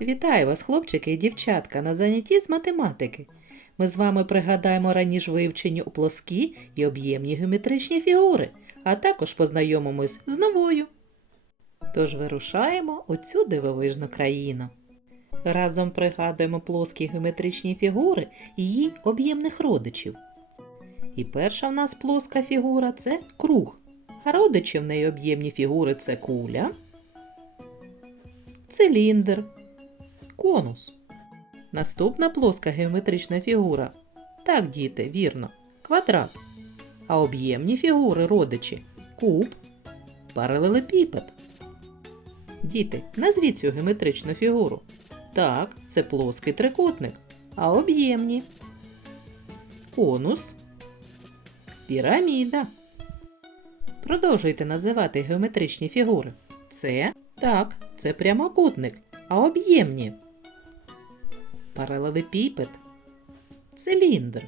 Вітаю вас, хлопчики і дівчатка, на занятті з математики. Ми з вами пригадаємо раніше вивчені плоскі і об'ємні геометричні фігури, а також познайомимось з новою. Тож вирушаємо у цю дивовижну країну. Разом пригадуємо плоскі геометричні фігури і її об'ємних родичів. І перша в нас плоска фігура це круг, а родичі в неї об'ємні фігури це куля, циліндр, конус. Наступна плоска геометрична фігура. Так, діти, вірно, квадрат. А об'ємні фігури родичі куб, паралелепіпед. Діти, назвіть цю геометричну фігуру. Так, це плоский трикутник. А об'ємні. Конус. Піраміда. Продовжуйте називати геометричні фігури. Це так, це прямокутник, а об'ємні. Паралелепіпед. Циліндр.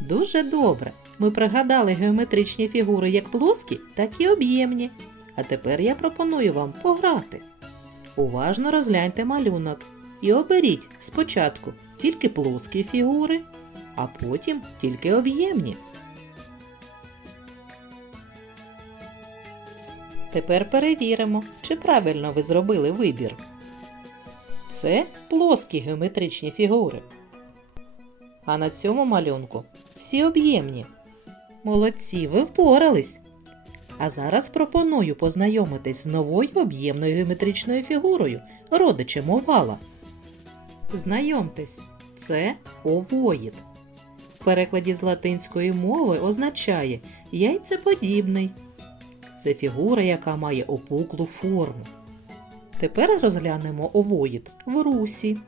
Дуже добре. Ми пригадали геометричні фігури як плоскі, так і об'ємні. А тепер я пропоную вам пограти. Уважно розгляньте малюнок і оберіть спочатку тільки плоскі фігури, а потім тільки об'ємні. Тепер перевіримо, чи правильно ви зробили вибір. Це плоскі геометричні фігури. А на цьому малюнку всі об'ємні. Молодці, ви впорались. А зараз пропоную познайомитись з новою об'ємною геометричною фігурою, родичем овала. Знайомтесь, це овоїд. В перекладі з латинської мови означає яйцеподібний. Це фігура, яка має опуклу форму. Тепер розглянемо овоїд в русі.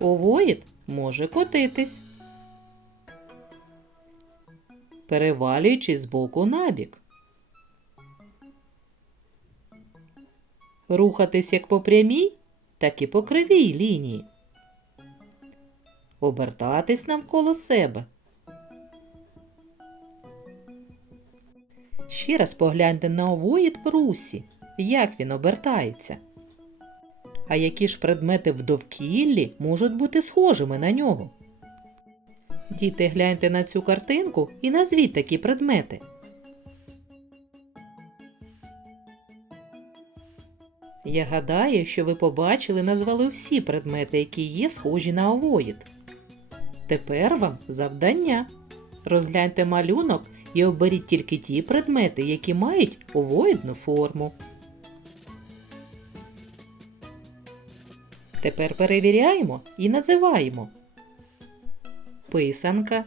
Овоїд може котитись, перевалюючись з боку на бік. Рухатись як по прямій, так і по кривій лінії. Обертатись навколо себе. Ще раз погляньте на овоїд в русі, як він обертається. А які ж предмети в довкіллі можуть бути схожими на нього? Діти, гляньте на цю картинку і назвіть такі предмети. Я гадаю, що ви побачили, назвали всі предмети, які є схожі на овоїд. Тепер вам завдання. Розгляньте малюнок і оберіть тільки ті предмети, які мають овоїдну форму. Тепер перевіряємо і називаємо. Писанка,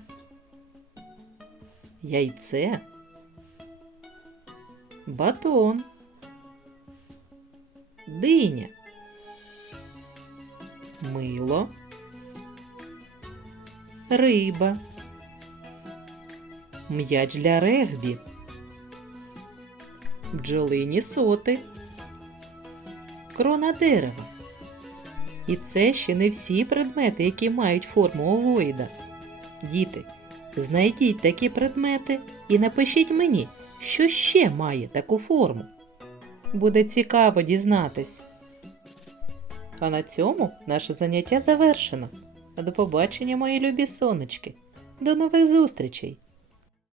яйце, батон, диня, мило, риба, м'яч для регбі, бджолині соти, крона дерева. І це ще не всі предмети, які мають форму овоїда. Діти, знайдіть такі предмети і напишіть мені, що ще має таку форму. Буде цікаво дізнатись. А на цьому наше заняття завершено. До побачення, мої любі сонечки. До нових зустрічей!